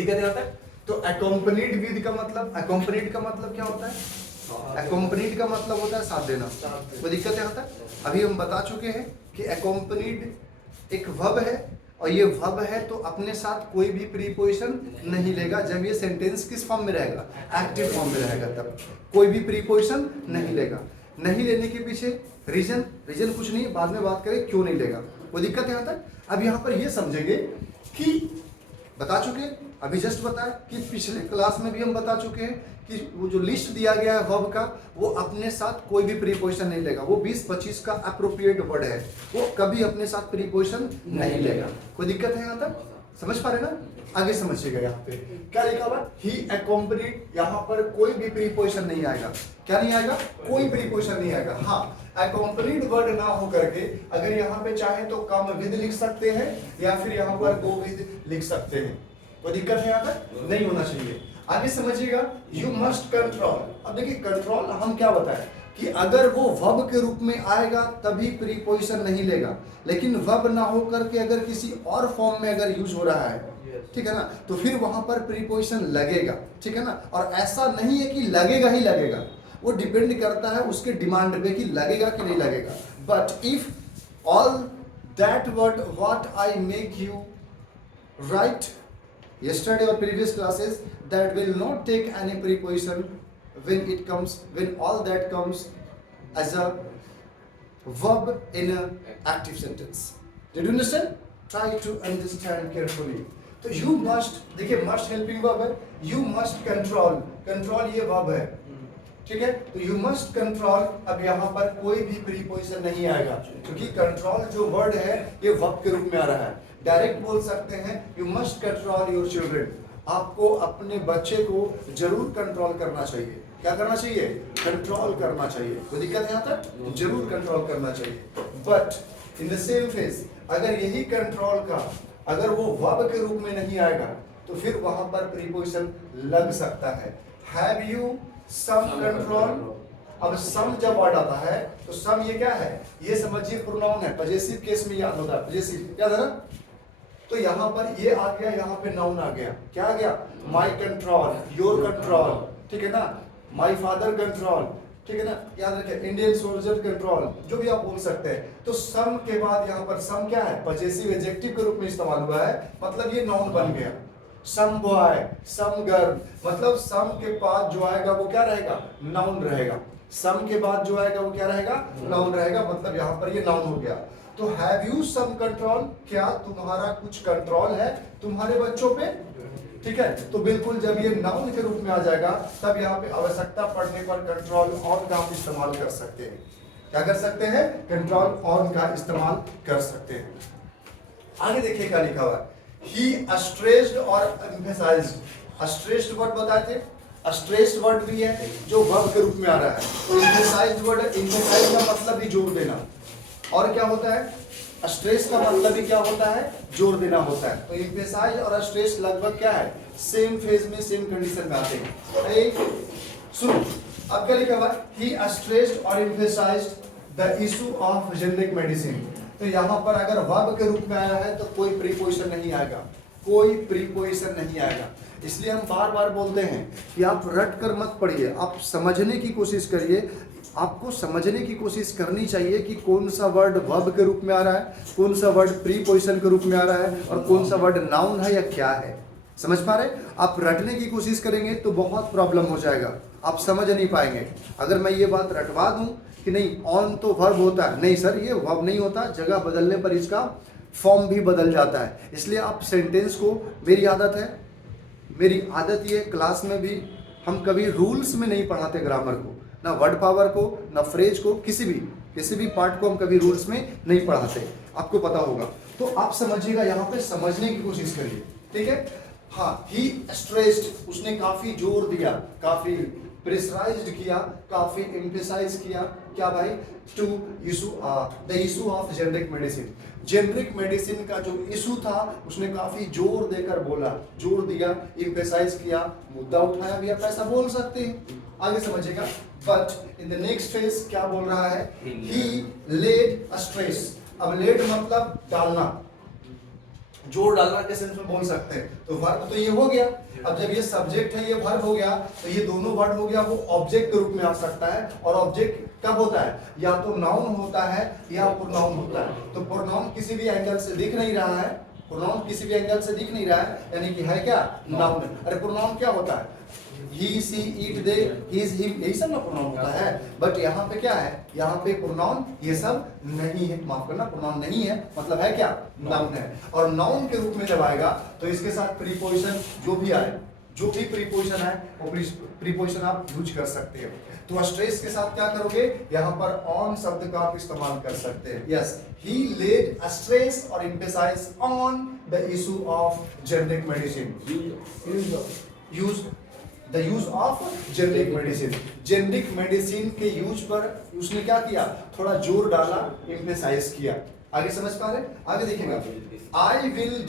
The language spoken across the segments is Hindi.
दिक्कत यहाँ तक? तो accompanied with का मतलब, accompanied का मतलब क्या होता है? accompanied का मतलब होता है साथ देना। कोई दिक्कत है यहाँ तक? अभी हम बता चुके हैं कि accompanied एक वर्ब है, और ये वर्ब है तो अपने साथ कोई भी प्रीपोजिशन नहीं लेगा। जब ये सेंटेंस किस फॉर्म में रहेगा? एक्टिव फॉर्म में रहेगा, तब कोई भी प्रीपोजिशन नहीं लेगा। नहीं लेने के पीछे रीजन कुछ नहीं, बाद में बात करें क्यों नहीं लेगा। कोई दिक्कत है यहाँ तक? अब यहाँ पर ये समझेंगे कि बता चुके, अभी जस्ट बताया कि पिछले क्लास में भी हम बता चुके हैं कि वो जो लिस्ट दिया गया है वर्ब का, वो अपने साथ कोई भी प्रीपोजिशन नहीं लेगा। वो 20-25 का अप्रोप्रिएट वर्ड है, वो कभी अपने साथ प्रीपोजिशन नहीं लेगा। कोई दिक्कत है यहाँ तक? समझ पा रहे ना? आगे समझिएगा। यहाँ पे क्या लिखा हुआ? ही अकॉम्पनीड, यहाँ पर कोई भी प्रीपोजिशन नहीं आएगा। क्या नहीं आएगा? कोई प्रीपोजिशन नहीं आएगा। हाँ, अकॉम्पनीड वर्ड ना हो करके अगर यहाँ पे चाहे तो कम विद लिख सकते हैं, या फिर यहाँ पर गो विद लिख सकते हैं। कोई दिक्कत है यहाँ तक? नहीं होना चाहिए। आगे समझिएगा, यू मस्ट कंट्रोल। अब देखिए कंट्रोल हम क्या बताएं कि अगर वो वर्ब के रूप में आएगा तभी प्रीपोजिशन नहीं लेगा, लेकिन वर्ब ना हो करके अगर किसी और फॉर्म में अगर यूज हो रहा है, ठीक है ना, तो फिर वहां पर प्रीपोजिशन लगेगा। ठीक है ना? और ऐसा नहीं है कि लगेगा ही लगेगा, वो डिपेंड करता है उसके डिमांड पे कि लगेगा कि नहीं लगेगा। But if all that word what I make you right yesterday or previous classes, that will not take any preposition when all that comes as a verb in a active sentence. Did you understand? Try to understand carefully. तो you must, देखिए must helping verb है, you must control ये verb है, ठीक है? तो you must control, अब यहाँ पर कोई भी प्रीपोजिशन नहीं आएगा, क्योंकि कंट्रोल जो वर्ड है ये वर्ब के रूप में आ रहा है। डायरेक्ट बोल सकते हैं you must control your children, आपको अपने बच्चे को जरूर कंट्रोल करना चाहिए। क्या करना चाहिए? कंट्रोल करना चाहिए। कोई दिक्कत है यहाँ तक? जरूर कंट्रोल करना चाहिए। But in the same phase अगर यही कंट्रोल का अगर वो वर्ब के रूप में नहीं आएगा तो फिर वहां पर प्रीपोजिशन लग सकता है। Have you some control. अब सम जब वर्ड आता है तो सम ये क्या है? ये समझिए प्रोनाउन है, पजेसिव केस में याद होता है, पजेसिव याद है ना? तो यहाँ पर ये आ गया, यहाँ पे नाउन आ गया। क्या आ गया? माई कंट्रोल, योर कंट्रोल, ठीक है ना, माई फादर कंट्रोल, ठीक है ना, याद रखिए, इंडियन सोल्जर कंट्रोल, जो भी आप बोल सकते हैं। तो सम के बाद यहाँ पर सम क्या है? पजेसिव एडजेक्टिव के रूप में इस्तेमाल हुआ है, मतलब ये नाउन बन गया। सम बॉय, सम गर्ल, मतलब सम के बाद जो आएगा वो क्या रहेगा? नाउन रहेगा। सम के बाद जो आएगा वो क्या रहेगा? नाउन रहेगा, मतलब यहाँ पर ये नाउन हो गया। तो हैव यू सम कंट्रोल, क्या तुम्हारा कुछ कंट्रोल है तुम्हारे बच्चों पे? ठीक है, तो बिल्कुल जब ये नाउन के रूप में आ जाएगा तब यहाँ पे आवश्यकता पड़ने पर कंट्रोल ऑन का हम इस्तेमाल कर सकते हैं। क्या कर सकते हैं? कंट्रोल ऑन का इस्तेमाल कर सकते हैं। आगे देखिए क्या लिखा हुआ है, ही स्ट्रेस्ड और एम्फेसाइज्ड। स्ट्रेस्ड वर्ड बताए थे, स्ट्रेस्ड वर्ड भी है जो वर्ब के रूप में आ रहा है। तो एम्फेसाइज्ड वर्ड, एम्फेसाइज का मतलब भी जोर देना, और क्या होता है? स्ट्रेस का मतलब भी क्या होता है? जोर देना होता है। तो एम्फेसाइज और स्ट्रेस लगभग क्या है? सेम फेज में, सेम कंडीशन में आते हैं। सुनो, अब क्या लिखा हुआ है? ही स्ट्रेस्ड और emphasised the issue of generic medicine. तो यहाँ पर अगर वर्ब के रूप में आया है तो कोई प्रीपोजिशन नहीं आएगा, कोई प्रीपोजिशन नहीं आएगा। इसलिए हम बार बार बोलते हैं कि आप रट कर मत पढ़िए, आप समझने की कोशिश करिए। आपको समझने की कोशिश करनी चाहिए कि कौन सा वर्ड वर्ब के रूप में आ रहा है, कौन सा वर्ड प्रीपोजिशन के रूप में आ रहा है, और कौन सा वर्ड नाउन है या क्या है। समझ पा रहे? आप रटने की कोशिश करेंगे तो बहुत प्रॉब्लम हो जाएगा, आप समझ नहीं पाएंगे। अगर मैं ये बात रटवा दूं कि नहीं ऑन तो वर्ब होता है, नहीं सर ये वर्ब नहीं होता, जगह बदलने पर इसका फॉर्म भी बदल जाता है। इसलिए आप सेंटेंस को, मेरी आदत ये क्लास में भी हम कभी रूल्स में नहीं पढ़ाते ग्रामर को, ना वर्ड पावर को, ना फ्रेज को, किसी भी पार्ट को हम कभी रूल्स में नहीं पढ़ाते, आपको पता होगा। तो आप समझिएगा, यहाँ पे समझने की कोशिश करिए, ठीक है? हाँ, ही स्ट्रेस्ड, उसने काफी जोर दिया, काफी प्रेशराइज्ड किया, काफी एम्फेसाइज किया, क्या भाई? To issue the issue of generic medicine. Generic medicine का जो इशू था उसने काफी जोर देकर बोला, जोर दिया, एम्फेसाइज किया, मुद्दा उठाया भी, आप ऐसा बोल सकते हैं। आगे समझिएगा। But in the next phase क्या बोल रहा है? ही लेड स्ट्रेस। अब लेड मतलब डालना, जोर डालना के सेंस में बोल सकते हैं। तो वर्ब तो ये हो गया। अब जब ये सब्जेक्ट है, ये वर्ब हो गया, तो ये दोनों वर्ड हो गया, वो ऑब्जेक्ट के रूप में आ सकता है। और ऑब्जेक्ट कब होता है? या तो नाउन होता है या प्रोनाउन होता है। तो प्रोनाउन किसी भी एंगल से दिख नहीं रहा है, प्रोनाउन किसी भी एंगल से दिख नहीं रहा है, यानी कि है क्या? नाउन है। अरे प्रोनाउन क्या होता है? ही, सी, इट, दे, हिज, हिम, यही सब ना प्रोनाउन होता है। बट यहाँ पे क्या है? यहाँ पे प्रोनाउन ये सब नहीं है, माफ करना, प्रोनाउन नहीं है, मतलब है क्या? नाउन है। और नाउन के रूप में जब आएगा तो इसके साथ प्रीपोजिशन जो भी आए, जो भी प्रीपोजिशन है वो प्रीपोजिशन आप यूज कर सकते हो। तो स्ट्रेस के साथ क्या करोगे? यहाँ पर ऑन शब्द का आप इस्तेमाल कर सकते हैं। Yes, he laid a stress or emphasis on the issue of generic medicine. The use of generic medicine. generic medicine के यूज पर उसने क्या किया? थोड़ा जोर डाला, emphasize किया। आगे समझ पा रहे? आगे देखिएगा, I will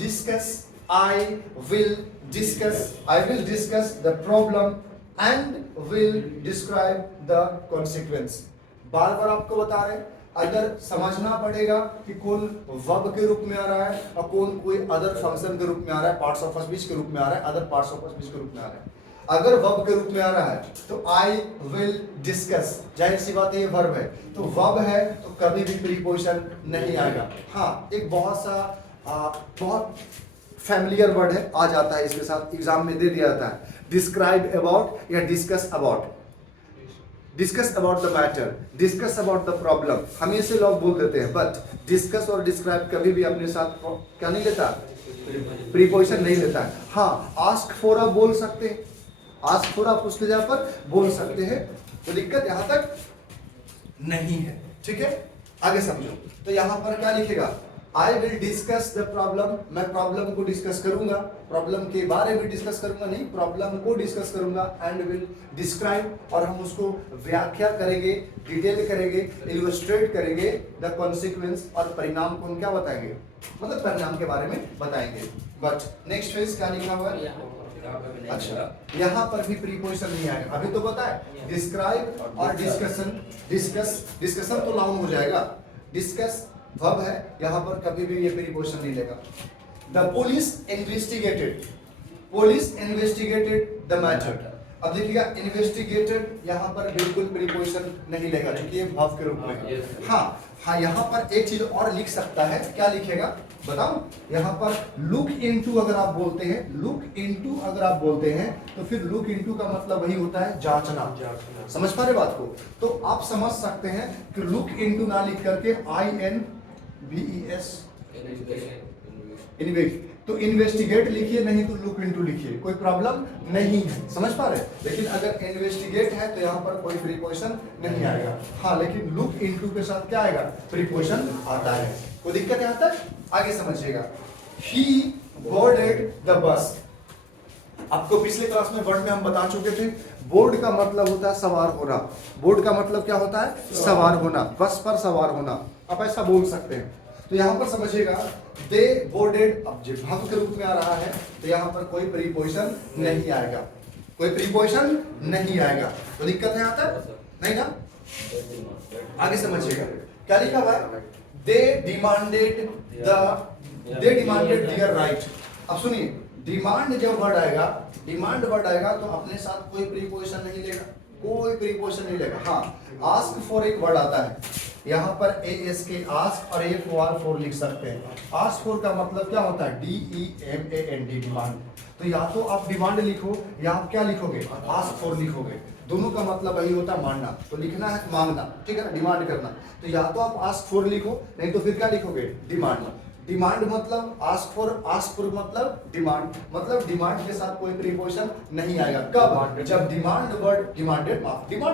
discuss the problem and will describe the consequence. बार बार आपको बता रहे हैं, अगर समझना पड़ेगा कि कौन वर्ब के रूप में आ रहा है और कौन कोई अदर फंक्शन के रूप में आ रहा है, पार्ट्स ऑफ स्पीच के रूप में आ रहा है, अदर पार्ट्स ऑफ स्पीच के रूप में आ रहा है। अगर वर्ब के रूप में आ रहा है तो आई विल डिस्कस, जाहिर सी बात है ये वर्ब है, तो वर्ब है तो कभी भी प्रीपोजिशन नहीं आएगा। हाँ, एक बहुत फैमिलियर वर्ड है, आ जाता है इसके साथ, एग्जाम में दे दिया जाता है, डिस्क्राइब अबाउट या discuss about. Discuss about the matter, discuss about the problem, हमेशा लोग बोल देते हैं, बट डिस्कस और डिस्क्राइब कभी भी अपने साथ क्या नहीं लेता? प्रीपोजिशन नहीं लेता है। हाँ, आस्क फॉर आप बोल सकते हैं, आस्क फॉर आप उसके जगह पर बोल सकते हैं, तो दिक्कत यहां तक नहीं है। ठीक है, आगे समझो। तो यहां पर क्या लिखेगा? I will discuss the problem, मैं प्रॉब्लम को डिस्कस करूंगा, प्रॉब्लम के बारे में डिस्कस करूंगा नहीं, प्रॉब्लम को डिस्कस करूंगा, एंड विल डिस्क्राइब, और हम उसको व्याख्या करेंगे, डिटेल करेंगे, इलस्ट्रेट करेंगे, द कॉन्सिक्वेंस, और परिणाम को हम क्या बताएंगे? मतलब परिणाम के बारे में बताएंगे। बट नेक्स्ट फेज क्या लिखा हुआ है? अच्छा, यहाँ पर भी प्रीपोजिशन नहीं आएगा। अभी तो पता है डिस्क्राइब और डिस्कशन तो नाउन हो जाएगा, डिस्कस वर्ब है, यहाँ पर कभी भी ये प्रीपोजिशन नहीं लेगा। The police investigated the matter. अब देखिएगा, इन्वेस्टिगेटेड यहाँ पर बिल्कुल प्रीपोजिशन नहीं लेगा, क्योंकि ये वर्ब के रूप में है। हाँ, यहाँ पर एक चीज और लिख सकता है, क्या लिखेगा बताओ? यहाँ पर लुक इनटू अगर आप बोलते हैं, तो फिर लुक इनटू का मतलब वही होता है जांचना। समझ पा रहे बात को? तो आप समझ सकते हैं कि लुक इनटू ना लिख करके INVES तो इन्वेस्टिगेट लिखिए, नहीं तो लुक इनटू लिखिए, कोई प्रॉब्लम नहीं है। समझ पा रहे? लेकिन अगर इन्वेस्टिगेट है तो यहाँ पर कोई प्रीपोजिशन नहीं आएगा। हाँ, लेकिन लुक इनटू के साथ क्या आएगा? प्रीपोजिशन आता है। कोई दिक्कत है यहाँ तक? आगे समझिएगा। He boarded the bus। आपको पिछले क्लास में वर्ड में हम बता चुके थे, बोर्ड का मतलब होता है सवार होना। बोर्ड का मतलब क्या होता है? सवार होना, बस पर सवार होना, आप ऐसा बोल सकते हैं। तो यहाँ पर समझिएगा, दे बोर्डेड, अब जब भाव के रूप में आ रहा है तो यहाँ पर कोई प्रीपोजिशन नहीं आएगा, कोई प्रीपोजिशन नहीं आएगा। तो दिक्कत है यहाँ तक? नहीं ना? आगे समझिएगा, क्या लिखा हुआ है? They demanded their right. अब सुनिए, डिमांड जब वर्ड आएगा तो अपने साथ कोई प्रीपोजिशन नहीं लेगा, कोई प्रीपोजिशन नहीं लेगा। हाँ, आस्क फॉर एक वर्ड आता है, यहाँ पर ASK आस्क और FOR लिख सकते हैं। आस्क फॉर का मतलब क्या होता है? DEMAND, demand. तो या तो आप डिमांड लिखो या आप क्या लिखोगे? आस्क फॉर लिखोगे, दोनों का मतलब वही होता है मांगना। तो लिखना है मांगना, ठीक है ना, डिमांड करना। तो या तो आप आस्क फॉर लिखो, नहीं तो फिर क्या लिखोगे? डिमांड। डिमांड मतलब आस्क फॉर मतलब डिमांड के साथ कोई प्रीपोजिशन नहीं आएगा। कब? जब demand word demand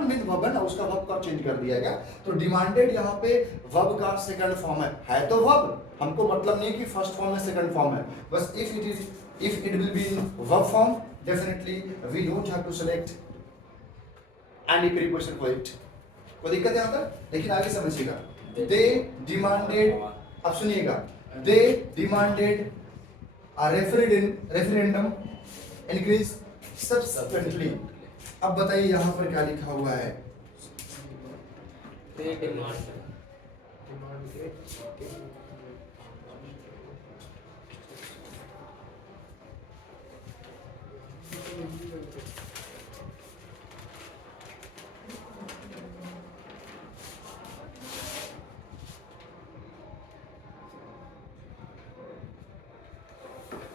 mean verb है ना, उसका वर्ब का चेंज कर दिया गया। तो डिमांडेड यहाँ पे वर्ब का सेकंड फॉर्म है तो वर्ब, हमको मतलब नहीं कि फर्स्ट फॉर्म है सेकंड फॉर्म है, बस if it will be in verb form, definitely we don't have to select any preposition for it. कोई दिक्कत है यहाँ तक? लेकिन आगे समझिएगा, दे डिमांडेड, अब सुनिएगा, they demanded a referendum increase subsequently। अब बताइए यहाँ पर क्या लिखा हुआ है?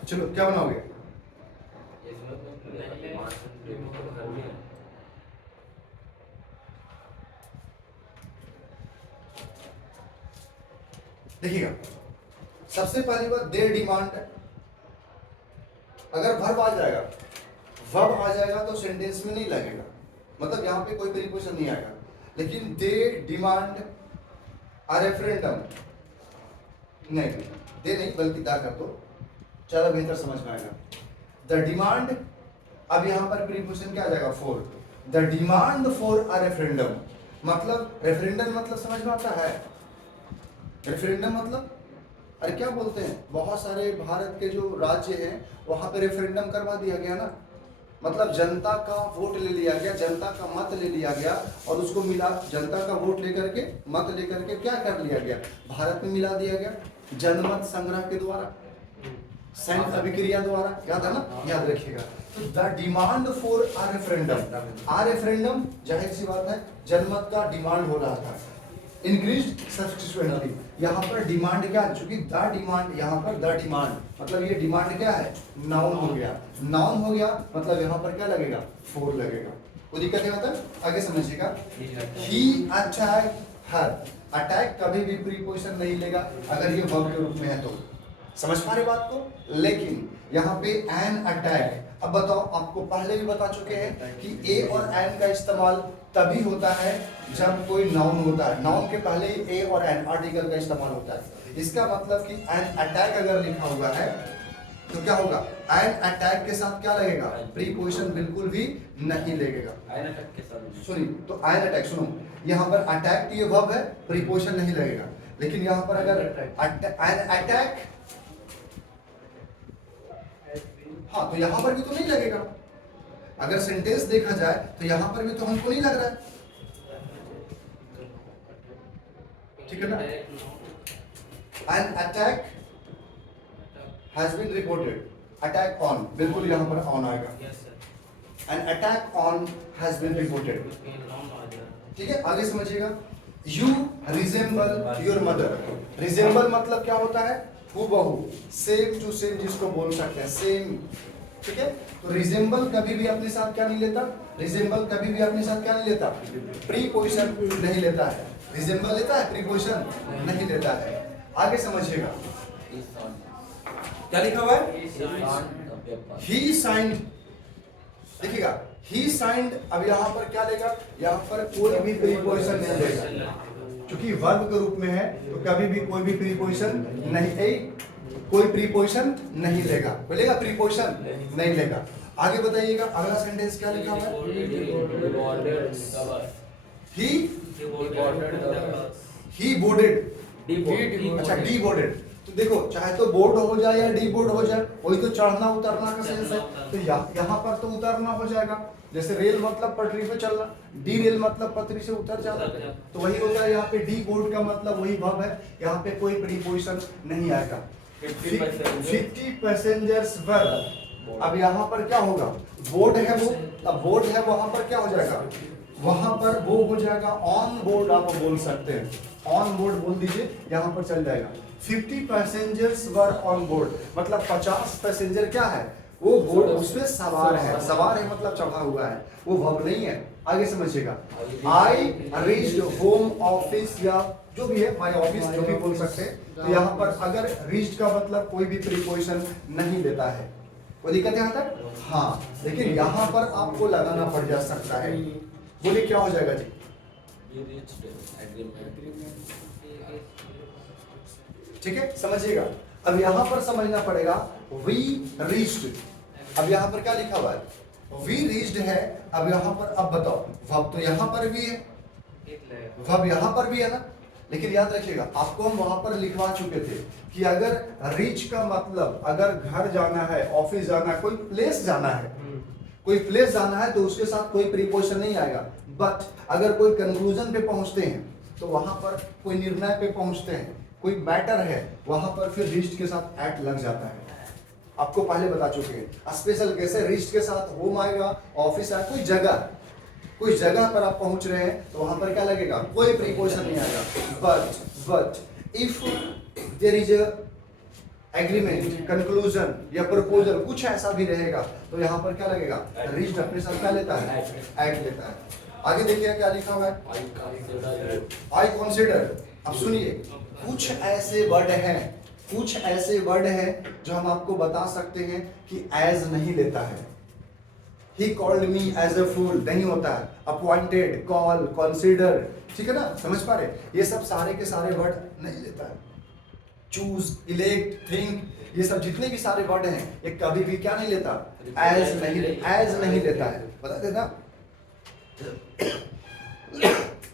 चलो क्या बनाओगे? देखिएगा, सबसे पहली बात देयर डिमांड, अगर वर्ब आ जाएगा, वर्ब आ जाएगा तो सेंटेंस में नहीं लगेगा, मतलब यहां पे कोई प्रीपोजिशन नहीं आएगा। लेकिन दे डिमांड अ रेफरेंडम, नहीं दे नहीं बल्कि दा कर दो, ज़्यादा बेहतर समझ में आएगा। द डिमांड, अब यहां पर प्रीपोजिशन क्या आ जाएगा? For. The demand for a referendum, मतलब रेफरेंडम मतलब समझ में आता है? रेफरेंडम मतलब, अरे क्या बोलते हैं, बहुत सारे भारत के जो राज्य हैं वहां पे रेफरेंडम करवा दिया गया ना, मतलब जनता का वोट ले लिया गया, जनता का मत ले लिया गया और उसको मिला, जनता का वोट लेकर के, मत लेकर के क्या कर लिया गया, भारत में मिला दिया गया जनमत संग्रह के द्वारा, सैन्य अभिक्रिया द्वारा, याद है ना, याद रखिएगा। तो the demand for uh referendum जाहिर सी बात है जनमत का डिमांड हो रहा था, इंक्रीज सब्सिक्वेंटली, यहाँ पर डिमांड क्या है, चूंकि द डिमांड, यहाँ पर द डिमांड मतलब ये डिमांड क्या है, नाउन हो गया, नाउन हो गया मतलब यहाँ पर क्या लगेगा, फॉर लगेगा। कोई दिक्कत नहीं होता, आगे समझिएगा। ही अटैक हर, अटैक कभी भी प्रीपोजिशन नहीं लेगा अगर ये वर्ब के रूप में है तो, समझ पा रहे बात को। लेकिन यहाँ पे एन अटैक, अब बताओ, आपको पहले भी बता चुके हैं कि ए और एन का इस्तेमाल तभी होता है जब कोई नाउन होता है, नाउन के पहले ही ए और एन आर्टिकल का इस्तेमाल होता है। इसका मतलब कि एन अटैक अगर लिखा हुआ है तो क्या होगा, एन अटैक के साथ क्या लगेगा, प्रीपोजिशन बिल्कुल भी नहीं लगेगा। एन अटैक के साथ सुनिए, तो एन अटैक सुनो, यहाँ पर अटैक ये वर्ब है, प्रीपोजिशन नहीं लगेगा। लेकिन यहाँ पर अगर एन अटैक, हाँ तो यहाँ पर भी तो नहीं लगेगा, अगर सेंटेंस देखा जाए तो यहाँ पर भी तो हमको नहीं लग रहा है, ठीक है ना। An attack has been reported, attack on, बिल्कुल यहाँ पर ऑन आएगा, an attack on has been reported, ठीक है। आगे समझिएगा, you resemble your mother, resemble मतलब क्या होता है, हूबहू, सेम टू सेम जिसको बोल सकते हैं, सेम, ठीक है। तो रिजेंबल कभी भी अपने साथ क्या नहीं लेता, रिजेंबल कभी भी अपने साथ क्या नहीं लेता, प्रीपोजिशन नहीं लेता है, रिजेंबल लेता है, प्रीपोजिशन नहीं लेता है। आगे समझिएगा, क्या लिखा हुआ है, ही साइंड, देखिएगा ही साइंड, अब यहाँ पर क्या लेगा, यहाँ पर कोई भी प्रीपोजिशन नहीं लेगा, क्योंकि वर्ब के रूप में है तो कभी भी कोई भी प्रीपोजिशन नहीं, कोई प्रीपोजिशन नहीं लेगा, कोई लेगा प्रीपोजिशन नहीं लेगा। आगे बताइएगा अगला सेंटेंस क्या लिखा हुआ है, ही बोर्डेड, अच्छा डी बोर्डेड, तो देखो चाहे तो बोर्ड हो जाए या डी बोर्ड हो जाए, वही तो चढ़ना उतरना का सेंस है, तो यहाँ पर तो उतरना हो जाएगा, जैसे रेल मतलब पटरी पे चलना, डी रेल मतलब पटरी से उतर जाना, तो वही होता है यहाँ पे डी बोर्ड का मतलब वही वर्ब है, यहाँ पे कोई प्रीपोजिशन नहीं आएगा। 50 पैसेंजर्स वर, अब यहाँ पर क्या होगा, बोर्ड है वो, अब बोर्ड है वहां पर क्या हो जाएगा, वहां पर वो हो जाएगा ऑन बोर्ड, आप बोल सकते हैं ऑन बोर्ड बोल दीजिए, यहाँ पर चल जाएगा। 50 पैसेंजर्स वर ऑन बोर्ड मतलब 50 पैसेंजर क्या है, वो बोर्ड उसमें सवार है, सवार है मतलब चढ़ा हुआ है, वो वर्ब नहीं है। आगे समझिएगा, आई रीच्ड होम ऑफिस या जो भी है, माय ऑफिस जो भी बोल सकते हैं, तो यहाँ पर अगर रीच्ड का मतलब कोई भी प्रीपोजिशन नहीं लेता है, कोई दिक्कत यहाँ तक, हाँ, लेकिन यहाँ पर आपको लगाना पड़ जा सकता है, बोलिए क्या हो जाएगा जी, ठीक है, समझिएगा। अब यहाँ पर समझना पड़ेगा, वी रीच्ड, अब यहाँ पर क्या लिखा हुआ है, वी रीच्ड है, अब यहाँ पर अब बताओ, वर्ब तो यहाँ पर भी है, वर्ब यहाँ पर भी है ना, लेकिन याद रखिएगा आपको हम वहां पर लिखवा चुके थे कि अगर रीच का मतलब अगर घर जाना है, ऑफिस जाना है, कोई प्लेस जाना है, कोई प्लेस जाना है तो उसके साथ कोई प्रीपोजिशन नहीं आएगा, बट अगर कोई कंक्लूजन पे पहुंचते हैं तो वहां पर कोई निर्णय पे पहुंचते हैं, कोई मैटर है, वहां पर फिर रीच्ड के साथ एट लग जाता है, आपको पहले बता चुके हैं। स्पेशल कैसे, रिस्ट के साथ होम आएगा, ऑफिस आएगा, कोई जगह पर आप पहुंच रहे हैं तो वहां पर क्या लगेगा, कोई प्रीपोजिशन नहीं आएगा। But if there is a agreement, conclusion या प्रपोजल, कुछ ऐसा भी रहेगा तो यहाँ पर क्या लगेगा, रिस्ट अपने साथ क्या लेता है, एट लेता है। आगे देखिए क्या लिखा हुआ है, आई कंसिडर। अब सुनिए, कुछ ऐसे वर्ड हैं जो हम आपको बता सकते हैं कि एज नहीं लेता है। He called me as a fool नहीं होता है, अपॉइंटेड, कॉल, कंसीडर, ठीक है ना, समझ पा रहे, ये सब सारे के सारे वर्ड नहीं लेता है। चूज, इलेक्ट, थिंक, ये सब जितने भी सारे वर्ड हैं ये कभी भी क्या नहीं लेता, एज नहीं लेता है। बता देना,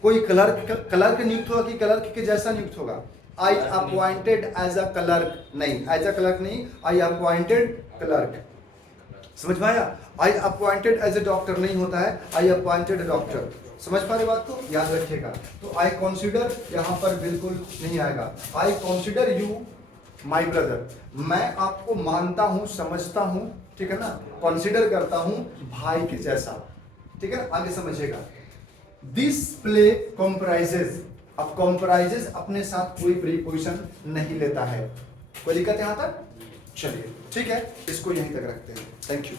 कोई क्लर्क नियुक्त होगा कि क्लर्क के जैसा नियुक्त होगा। आई अपॉइंटेड एज अ क्लर्क नहीं, एज अ क्लर्क नहीं, आई अपॉइंटेड क्लर्क, समझ में आया। आई अपॉइंटेड एज ए डॉक्टर नहीं होता है, आई अपॉइंटेड डॉक्टर, समझ पा रहे बात को, याद रखिएगा। तो आई कंसीडर यहाँ पर बिल्कुल नहीं आएगा। I consider you my brother, मैं आपको मानता हूँ, समझता हूँ, ठीक है ना, कंसीडर करता हूँ भाई के जैसा, ठीक है। आगे समझिएगा, दिस प्ले कॉम्प्राइजेज। अब कॉम्प्राइजेज अपने साथ कोई प्रीपोजिशन नहीं लेता है, कोई दिक्कत यहाँ तक, चलिए ठीक है, इसको यहीं तक रखते हैं। Thank you.